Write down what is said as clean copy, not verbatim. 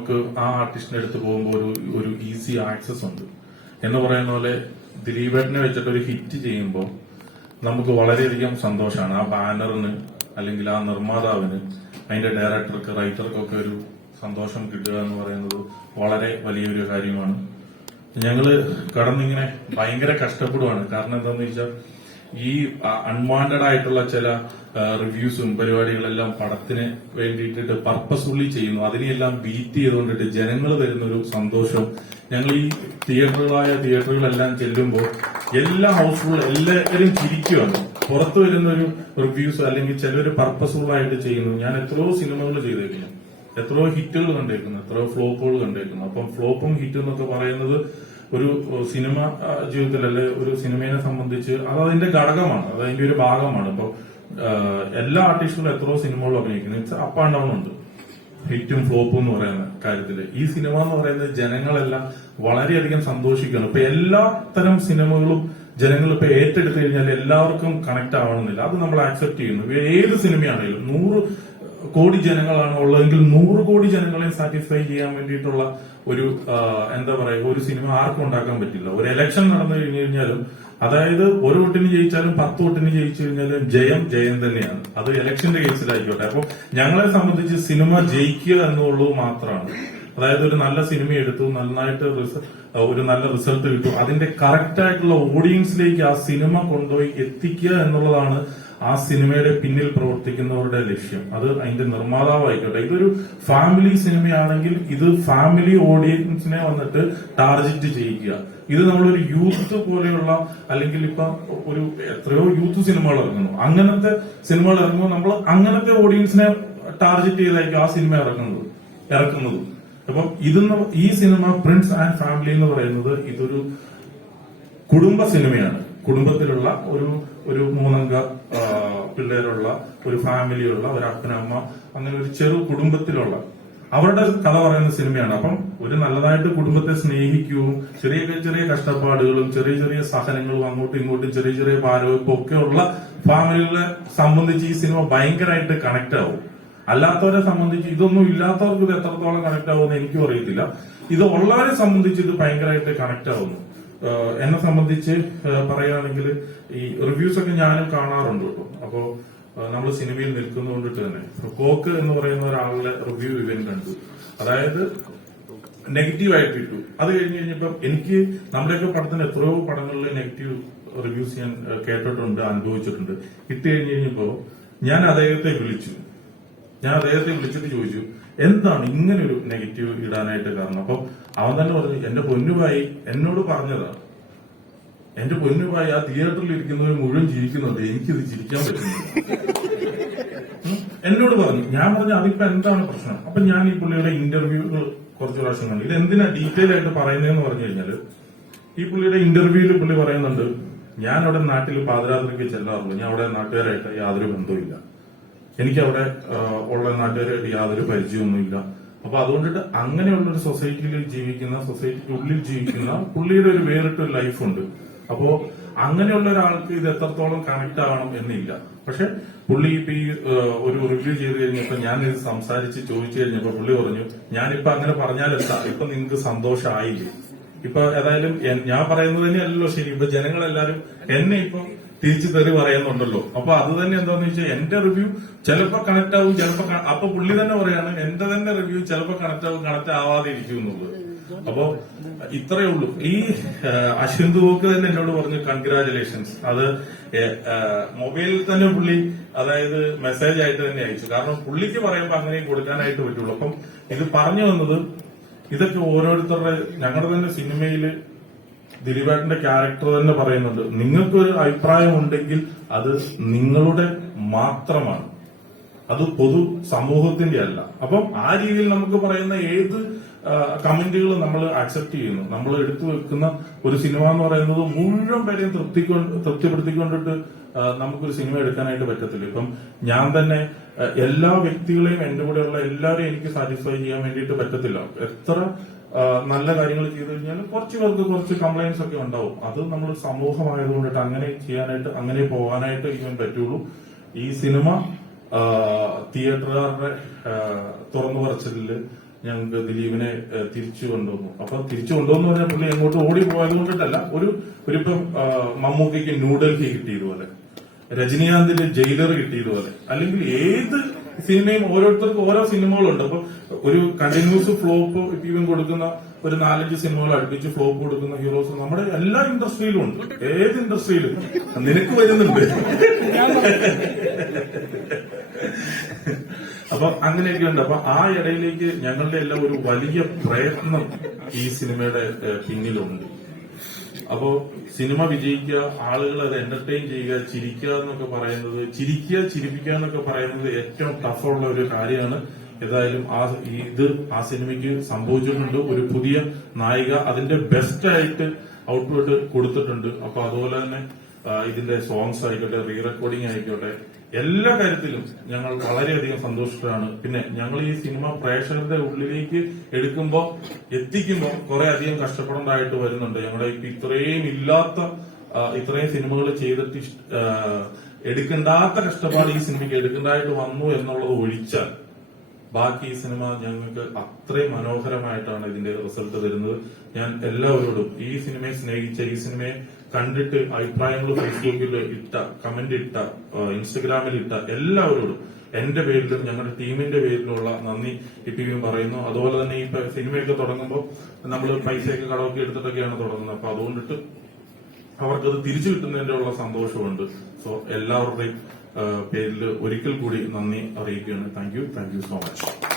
നമുക്ക് ആ ആർട്ടിസ്റ്റിന്റെ അടുത്ത് പോകുമ്പോൾ ഒരു ഈസി ആക്സസ് ഉണ്ട് എന്ന് പറയുന്ന പോലെ ദിലീപേട്ടനെ വെച്ചിട്ട് ഒരു ഹിറ്റ് ചെയ്യുമ്പോൾ നമുക്ക് വളരെയധികം സന്തോഷമാണ്. ആ ബാനറിന് അല്ലെങ്കിൽ ആ നിർമ്മാതാവിന്, അതിന്റെ ഡയറക്ടർക്ക്, റൈറ്റർക്കൊക്കെ ഒരു സന്തോഷം കിട്ടുക എന്ന് പറയുന്നത് വളരെ വലിയൊരു കാര്യമാണ്. ഞങ്ങള് കടന്നിങ്ങനെ ഭയങ്കര കഷ്ടപ്പെടുവാണ്. കാരണം എന്താണെന്ന് വെച്ചാൽ ഈ അൺവാണ്ടഡ് ആയിട്ടുള്ള ചില റിവ്യൂസും പരിപാടികളെല്ലാം പടത്തിന് വേണ്ടിയിട്ട് പർപ്പസ്ഫുള്ളി ചെയ്യുന്നു. അതിനെല്ലാം ബീറ്റ് ചെയ്തുകൊണ്ടിട്ട് ജനങ്ങൾ തരുന്ന ഒരു സന്തോഷം. ഞങ്ങൾ ഈ തിയേറ്ററുകളെല്ലാം ചെല്ലുമ്പോൾ എല്ലാ ഹൗസ്ഫുൾ എല്ലാവരും ചിരിക്കുകയാണ്. പുറത്തു വരുന്ന ഒരു റിവ്യൂസ് അല്ലെങ്കിൽ ചിലര് പർപ്പസ്ഫുൾ ആയിട്ട് ചെയ്യുന്നു. ഞാൻ എത്രയോ സിനിമകൾ ചെയ്തേക്കുന്നു, എത്രയോ ഹിറ്റുകൾ കണ്ടേക്കുന്നു, എത്രയോ ഫ്ലോപ്പുകൾ കണ്ടേക്കുന്നു. അപ്പം ഫ്ലോപ്പും ഹിറ്റും എന്നൊക്കെ പറയുന്നത് ഒരു സിനിമ ജീവിതത്തിൽ അല്ലെ ഒരു സിനിമയെ സംബന്ധിച്ച് അത് അതിന്റെ ഘടകമാണ്, അത് അതിന്റെ ഒരു ഭാഗമാണ്. ഇപ്പൊ എല്ലാ ആർട്ടിസ്റ്റുകളും എത്രയോ സിനിമകളും അഭിനയിക്കുന്നു. അപ്പ് ആൻഡ് ഡൗൺ ഉണ്ട് ഹിറ്റും ഫ്ലോപ്പും എന്ന് പറയുന്ന കാര്യത്തില്. ഈ സിനിമ എന്ന് പറയുന്നത് ജനങ്ങളെല്ലാം വളരെയധികം സന്തോഷിക്കുകയാണ്. ഇപ്പൊ എല്ലാ തരം സിനിമകളും ജനങ്ങൾ ഇപ്പൊ ഏറ്റെടുത്തു കഴിഞ്ഞാൽ എല്ലാവർക്കും കണക്ട് ആവണമെന്നില്ല. അത് നമ്മൾ ആക്സെപ്റ്റ് ചെയ്യുന്നു. ഏത് സിനിമയാണെങ്കിലും 100 കോടി ജനങ്ങളാണ് ഉള്ളതെങ്കിൽ 100 കോടി ജനങ്ങളെ സാറ്റിസ്ഫൈ ചെയ്യാൻ വേണ്ടിയിട്ടുള്ള ഒരു എന്താ പറയുക, ഒരു സിനിമ ആർക്കും ഉണ്ടാക്കാൻ പറ്റില്ല. ഒരു ഇലക്ഷൻ നടന്നു കഴിഞ്ഞു കഴിഞ്ഞാലും, അതായത് ഒരു വോട്ടിന് ജയിച്ചാലും 10 വോട്ടിന് ജയിച്ചു കഴിഞ്ഞാലും ജയം തന്നെയാണ്. അത് ഇലക്ഷന്റെ കേസിലായിക്കോട്ടെ. അപ്പൊ ഞങ്ങളെ സംബന്ധിച്ച് സിനിമ ജയിക്കുക എന്നുള്ളത് മാത്രമാണ്. അതായത് ഒരു നല്ല സിനിമ എടുത്തു, നന്നായിട്ട് ഒരു നല്ല റിസൾട്ട് കിട്ടും, അതിന്റെ കറക്റ്റ് ആയിട്ടുള്ള ഓഡിയൻസിലേക്ക് ആ സിനിമ കൊണ്ടുപോയി എത്തിക്കുക എന്നുള്ളതാണ് ആ സിനിമയുടെ പിന്നിൽ പ്രവർത്തിക്കുന്നവരുടെ ലക്ഷ്യം. അത് അതിന്റെ നിർമ്മാതാവായിക്കോട്ടെ. ഇതൊരു ഫാമിലി സിനിമയാണെങ്കിൽ ഇത് ഫാമിലി ഓഡിയൻസിനെ വന്നിട്ട് ടാർഗറ്റ് ചെയ്യിക്കുക. ഇത് നമ്മളൊരു യൂത്ത് പോലെയുള്ള, അല്ലെങ്കിൽ ഇപ്പൊ ഒരു എത്രയോ യൂത്ത് സിനിമകൾ ഇറങ്ങുന്നു. അങ്ങനത്തെ സിനിമകൾ ഇറങ്ങുമ്പോൾ നമ്മൾ അങ്ങനത്തെ ഓഡിയൻസിനെ ടാർഗറ്റ് ചെയ്തായിരിക്കും ആ സിനിമ ഇറക്കുന്നത്. അപ്പം ഈ സിനിമ പ്രിൻസ് ആൻഡ് ഫാമിലി എന്ന് പറയുന്നത് ഇതൊരു കുടുംബ സിനിമയാണ്. കുടുംബത്തിലുള്ള ഒരു 3 അംഗ പിള്ളേരുള്ള ഒരു ഫാമിലിയുള്ള ഒരു അപ്പനമ്മ, അങ്ങനെ ഒരു ചെറു കുടുംബത്തിലുള്ള അവരുടെ കഥ പറയുന്ന സിനിമയാണ്. അപ്പം ഒരു നല്ലതായിട്ട് കുടുംബത്തെ സ്നേഹിക്കുകയും ചെറിയ കഷ്ടപ്പാടുകളും ചെറിയ സഹനങ്ങളും അങ്ങോട്ടും ഇങ്ങോട്ടും ചെറിയ ഭാരവും ഒക്കെ ഉള്ള ഫാമിലികളെ സംബന്ധിച്ച് ഈ സിനിമ ഭയങ്കരമായിട്ട് കണക്ട് ആവും. അല്ലാത്തവരെ സംബന്ധിച്ച്, ഇതൊന്നും ഇല്ലാത്തവർക്ക് ഇത് എത്രത്തോളം കണക്ട് ആവുമെന്ന് എനിക്കും അറിയത്തില്ല. ഇത് ഉള്ളവരെ സംബന്ധിച്ച് ഇത് ഭയങ്കരമായിട്ട് കണക്ട് ആവുന്നു. എന്നെ സംബന്ധിച്ച് പറയുകയാണെങ്കിൽ ഈ റിവ്യൂസ് ഒക്കെ ഞാനും കാണാറുണ്ട് കേട്ടോ. അപ്പോ നമ്മൾ സിനിമയിൽ നിൽക്കുന്നതുകൊണ്ടിട്ട് തന്നെ കോക്ക് എന്ന് പറയുന്ന ഒരാളുടെ റിവ്യൂ ഇവൻ കണ്ടു. അതായത് നെഗറ്റീവായിട്ട് ഇട്ടു. അത് കഴിഞ്ഞപ്പോ എനിക്ക് നമ്മുടെയൊക്കെ പടത്തിന് എത്രയോ പടങ്ങളിൽ നെഗറ്റീവ് റിവ്യൂസ് ഞാൻ കേട്ടിട്ടുണ്ട്, അനുഭവിച്ചിട്ടുണ്ട്. ഇട്ട് കഴിഞ്ഞപ്പോ ഞാൻ അദ്ദേഹത്തെ വിളിച്ചിട്ട് ചോദിച്ചു, എന്താണ് ഇങ്ങനെ ഒരു നെഗറ്റീവ് ഇടാനായിട്ട് കാരണം? അപ്പൊ അവൻ തന്നെ പറഞ്ഞു, എന്റെ പൊന്നുഭായി എന്നോട് പറഞ്ഞതാണ്, എന്റെ പൊന്നുഭായി ആ തിയേറ്ററിൽ ഇരിക്കുന്നവർ മുഴുവൻ ചിരിക്കുന്നുണ്ട്, എനിക്കിത് ചിരിക്കാൻ പറ്റുന്നില്ല എന്നോട് പറഞ്ഞു. ഞാൻ പറഞ്ഞു അതിപ്പോ എന്താണ് പ്രശ്നം? അപ്പൊ ഞാൻ ഈ പുള്ളിയുടെ ഇന്റർവ്യൂകൾ കുറച്ചു പ്രാവശ്യം കണ്ടു. ഇത് എന്തിനാ ഡീറ്റെയിൽ ആയിട്ട് പറയുന്നതെന്ന് പറഞ്ഞു കഴിഞ്ഞാല്, ഈ പുള്ളിയുടെ ഇന്റർവ്യൂവിൽ പുള്ളി പറയുന്നുണ്ട്, ഞാൻ അവിടെ നാട്ടിൽ പാതിരാത്രിക്ക് ചെല്ലാറുള്ളൂ, ഞാൻ അവിടെ നാട്ടുകാരായിട്ട് യാതൊരു ബന്ധവുമില്ല, എനിക്ക് അവിടെ ഉള്ള നാട്ടുകാരായിട്ട് യാതൊരു പരിചയമൊന്നുമില്ല. അപ്പൊ അതുകൊണ്ടിട്ട് അങ്ങനെയുള്ളൊരു സൊസൈറ്റിക്കുള്ളിൽ ജീവിക്കുന്ന പുള്ളിയുടെ ഒരു വേറിട്ടൊരു ലൈഫുണ്ട്. അപ്പോ അങ്ങനെയുള്ള ഒരാൾക്ക് ഇത് എത്രത്തോളം കണക്ട് ആവണം എന്നില്ല. പക്ഷെ പുള്ളി ഇപ്പൊ ഈ ഒരു റിവ്യൂ ചെയ്ത് കഴിഞ്ഞപ്പോ ഞാൻ ഇത് സംസാരിച്ച് ചോദിച്ചു കഴിഞ്ഞപ്പോ പുള്ളി പറഞ്ഞു, ഞാനിപ്പോ അങ്ങനെ പറഞ്ഞാലെന്താ, ഇപ്പൊ നിങ്ങൾക്ക് സന്തോഷമായില്ലേ? ഇപ്പൊ ഏതായാലും ഞാൻ പറയുന്നത് തന്നെയല്ലല്ലോ ശരി. ഇപ്പൊ ജനങ്ങളെല്ലാരും എന്നെ ഇപ്പൊ തിരിച്ചു തെറി പറയുന്നുണ്ടല്ലോ. അപ്പൊ അത് തന്നെ എന്താന്ന് വെച്ചാൽ എന്റെ റിവ്യൂ ചിലപ്പോ കണക്ട് ആവും, ചിലപ്പോ അപ്പൊ പുള്ളി തന്നെ പറയാണ് എന്റെ തന്നെ റിവ്യൂ ചിലപ്പോ കണക്ട് ആവും, കണക്ട് ആവാതെ ഇരിക്കും എന്നുള്ളത്. അപ്പോ ഇത്രയേ ഉള്ളൂ. ഈ അശ്വിൻ ദുവോക്ക് തന്നെ എന്നോട് പറഞ്ഞു കൺഗ്രാചുലേഷൻസ്. അത് മൊബൈലിൽ തന്നെ പുള്ളി അതായത് മെസ്സേജ് ആയിട്ട് തന്നെ അയച്ചു. കാരണം പുള്ളിക്ക് പറയുമ്പോ അങ്ങനെ കൊടുക്കാനായിട്ട് പറ്റുള്ളൂ. അപ്പം ഇത് പറഞ്ഞു വന്നത്, ഇതൊക്കെ ഓരോരുത്തരുടെ, ഞങ്ങളുടെ തന്നെ സിനിമയില് ദിലീപേട്ടന്റെ ക്യാരക്ടർ തന്നെ പറയുന്നുണ്ട്, നിങ്ങൾക്കൊരു അഭിപ്രായം ഉണ്ടെങ്കിൽ അത് നിങ്ങളുടെ മാത്രമാണ്, അത് പൊതു സമൂഹത്തിന്റെ അല്ല. അപ്പം ആ രീതിയിൽ നമുക്ക് പറയുന്ന ഏത് കമന്റുകൾ നമ്മൾ അക്സെപ്റ്റ് ചെയ്യുന്നു. നമ്മൾ എടുത്തു വെക്കുന്ന ഒരു സിനിമ എന്ന് പറയുന്നത് മുഴുവൻ പേരെയും തൃപ്തിപ്പെടുത്തിക്കൊണ്ടിട്ട് നമുക്കൊരു സിനിമ എടുക്കാനായിട്ട് പറ്റത്തില്ല. ഇപ്പം ഞാൻ തന്നെ എല്ലാ വ്യക്തികളെയും, എന്റെ കൂടെയുള്ള എല്ലാവരെയും എനിക്ക് സാറ്റിസ്ഫൈ ചെയ്യാൻ വേണ്ടിയിട്ട് പറ്റത്തില്ല. എത്ര നല്ല കാര്യങ്ങൾ ചെയ്തു കഴിഞ്ഞാൽ കുറച്ച് പേർക്ക് കുറച്ച് കംപ്ലൈന്റ്സ് ഒക്കെ ഉണ്ടാവും. അത് നമ്മൾ സമൂഹമായതുകൊണ്ടിട്ട് അങ്ങനെ ചെയ്യാനായിട്ട്, അങ്ങനെ പോകാനായിട്ട് ഇവൻ പറ്റുള്ളൂ. ഈ സിനിമ തിയേറ്ററുകാരുടെ തുറന്നു പറച്ചില് ഞങ്ങൾക്ക് ദിലീപിനെ തിരിച്ചു കൊണ്ടുവന്നു. അപ്പൊ തിരിച്ചു കൊണ്ടുവന്നു പറഞ്ഞാൽ പുള്ളി എങ്ങോട്ട് ഓടി പോയത് കൊണ്ടിട്ടല്ല, ഒരിപ്പം മമ്മൂക്കയ്ക്ക് ന്യൂഡൽഹി കിട്ടിയതുപോലെ, രജനീകാന്തിന്റെ ജയിലർ കിട്ടിയതുപോലെ, അല്ലെങ്കിൽ ഏത് സിനിമയും ഓരോരുത്തർക്കും ഓരോ സിനിമകളുണ്ട്. അപ്പൊ ഒരു കണ്ടിന്യൂസ് ഫ്ലോപ്പ് ഇവൻ കൊടുക്കുന്ന ഒരു 4-5 സിനിമകൾ അടുപ്പിച്ച് ഫ്ലോപ്പ് കൊടുക്കുന്ന ഹീറോസ് നമ്മുടെ എല്ലാ ഇൻഡസ്ട്രിയിലും ഉണ്ട്. ഏത് ഇൻഡസ്ട്രിയിലും നിനക്ക് വരുന്നുണ്ട്. അപ്പൊ അങ്ങനെയൊക്കെ ഉണ്ട്. അപ്പൊ ആ ഇടയിലേക്ക് ഞങ്ങളുടെ എല്ലാം ഒരു വലിയ പ്രയത്നം ഈ സിനിമയുടെ പിന്നിലുണ്ട്. അപ്പോ സിനിമ വിജയിക്കുക, ആളുകൾ അത് എന്റർടൈൻ ചെയ്യുക, ചിരിക്കുക എന്നൊക്കെ പറയുന്നത്, ചിരിപ്പിക്കുക എന്നൊക്കെ പറയുന്നത് ഏറ്റവും ടഫുള്ള ഒരു കാര്യമാണ്. ഏതായാലും ആ സിനിമയ്ക്ക് സംഭവിച്ചിട്ടുണ്ട്. ഒരു പുതിയ നായിക അതിന്റെ ബെസ്റ്റ് ആയിട്ട് ഔട്ട്പുട്ട് കൊടുത്തിട്ടുണ്ട്. അപ്പൊ അതുപോലെ തന്നെ ഇതിന്റെ സോങ്സ് ആയിക്കോട്ടെ, റീ റെക്കോർഡിംഗ് ആയിക്കോട്ടെ, എല്ലാ കാര്യത്തിലും ഞങ്ങൾ വളരെയധികം സന്തോഷിതരാണ്. പിന്നെ ഞങ്ങൾ ഈ സിനിമ പ്രേക്ഷകരുടെ ഉള്ളിലേക്ക് എത്തിക്കുമ്പോൾ കുറെ അധികം കഷ്ടപ്പെടേണ്ടതായിട്ട് വരുന്നുണ്ട്. ഞങ്ങളുടെ ഇത്രയും സിനിമകൾ ചെയ്തിട്ട് എടുക്കേണ്ടാത്ത കഷ്ടപ്പാട് ഈ സിനിമയ്ക്ക് എടുക്കേണ്ടതായിട്ട് വന്നു എന്നുള്ളത് ഒഴിച്ചാൽ ബാക്കി ഈ സിനിമ ഞങ്ങൾക്ക് അത്രയും മനോഹരമായിട്ടാണ് ഇതിന്റെ റിസൾട്ട് തരുന്നത്. ഞാൻ എല്ലാവരോടും ഈ സിനിമയെ സ്നേഹിച്ച, ഈ സിനിമയെ കണ്ടിട്ട് അഭിപ്രായങ്ങൾ ഫേസ്ബുക്കിൽ ഇട്ട, കമന്റ് ഇട്ട, ഇൻസ്റ്റഗ്രാമിൽ ഇട്ട എല്ലാവരോടും എന്റെ പേരിലും ഞങ്ങളുടെ ടീമിന്റെ പേരിലുള്ള നന്ദി ഇപ്പിയും പറയുന്നു. അതുപോലെ തന്നെ ഈ സിനിമയൊക്കെ തുടങ്ങുമ്പോൾ നമ്മൾ പൈസയൊക്കെ കടമൊക്കെ എടുത്തിട്ടൊക്കെയാണ് തുടങ്ങുന്നത്. അപ്പൊ അതുകൊണ്ടിട്ട് അവർക്കത് തിരിച്ചു കിട്ടുന്നതിന്റെ ഉള്ള സന്തോഷമുണ്ട്. സോ എല്ലാവരുടെയും പേരിൽ ഒരിക്കൽ കൂടി നന്ദി അറിയിക്കുകയാണ്. Thank you so much.